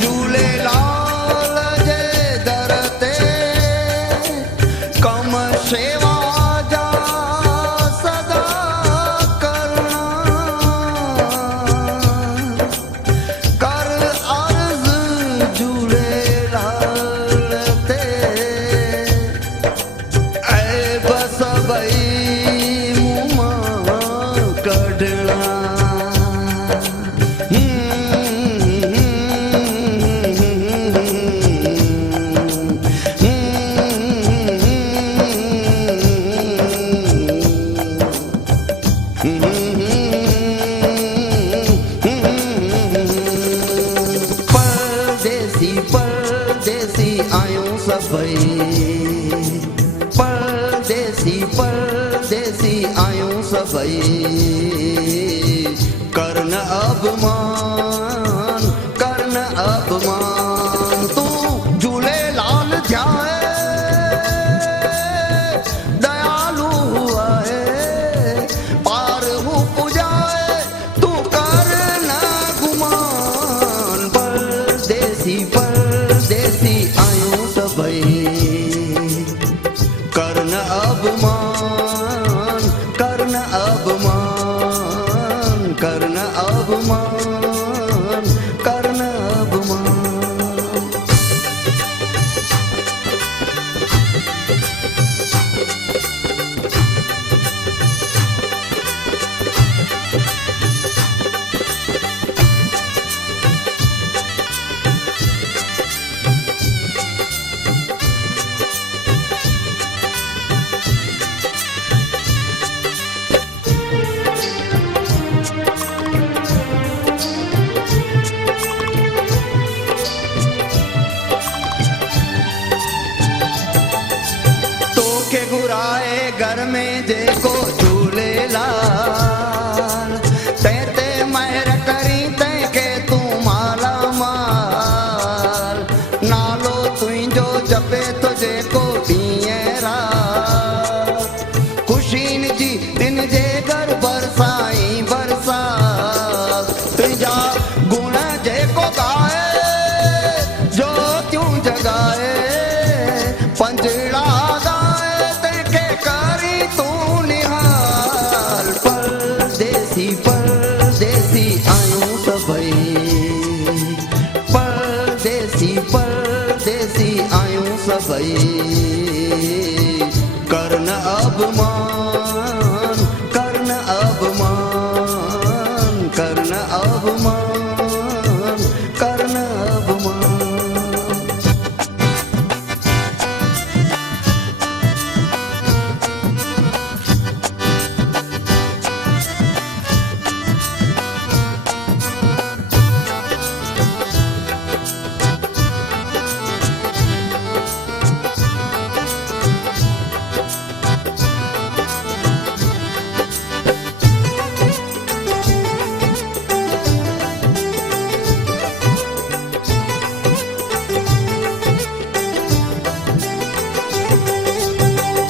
झूलेलाल जे दर ते कम सेवा जा सदा करना, कर अर्ज झूलेलाल ते ऐब सबई मुंह मां कढणा। परदेसी आयूं सभई, परदेसी आयूं सभई, करन अपमान, करन अपमान। तू झूलेलाल ध्याए दयालु हुआ है, पार हूँ पुजाए तू कर न गुमान। परदेसी आयूं सभई, करन अपमान, करन अपमान, करन अपमान, करन अपमान। घुराए घर में जेको झूलेलाल, ते महर करी तंहिंखे तूं माला माल। नालो तुंहिंजो जपे थो जेको ॾींहं रात, ख़ुशीन जी दिन जे घर बरसाई बरसात। तुंहिंजा गुण जेको गाए ज्योतियूं जगाए, पंजड़ा परदेसी आयूं सभई, परदेसी आयूं सभई, करन अपमान, करन अपमान, करन अपमान, करन अपमान।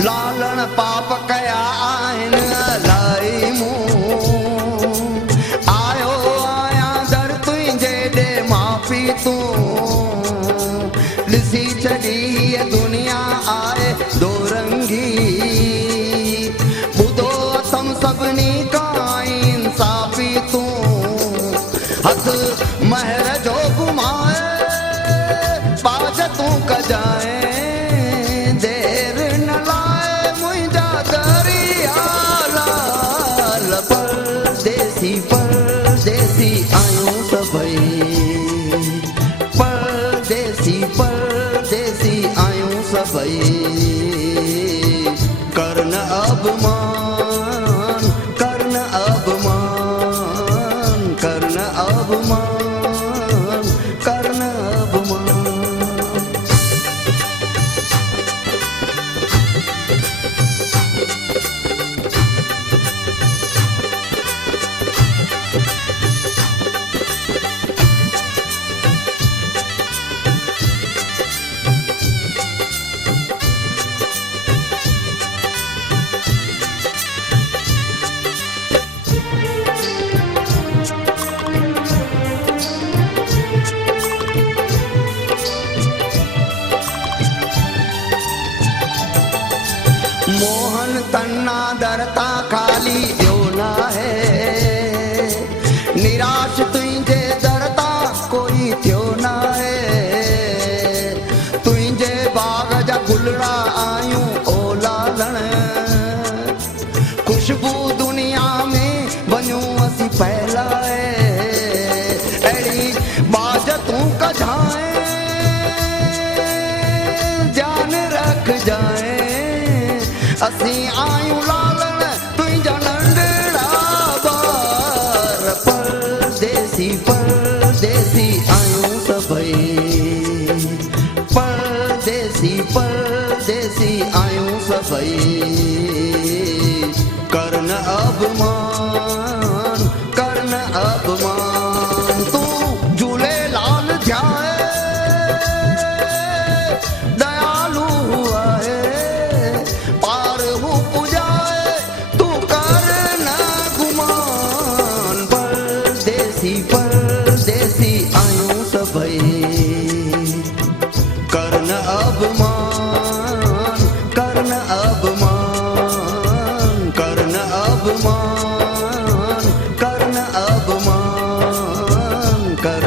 लालण पाप कया आहिनि अलाई मूं, आयो आयां दर तुंहिंजे ॾे माफ़ी तूं। ॾिसी छॾी हीअ दुनिया आहे दोरंगी, ॿुधो अथम सभिनी खां इंसाफ़ी तूं। हथ महर जो घुमाए बाज तूं कजाए, परदेसी आयूं सभई, परदेसी आयूं सभई, करन अपमान, करन अपमान, करन अपमान, करन अपमान। असी आयूं लालण तुंहिंजा नंढड़ा ॿार परदेसी परदेसी आयूं सभई परदेसी परदेसी आयूं सभई करन अपमान करन अपमान तू झूलेलाल ध्याए दयालु हुआ है पार हूँ पुजाए तू कर न गुमान परदेसी परदेसी आयूं सभई करन अपमान करन अपमान करन अपमान करन अपमान कर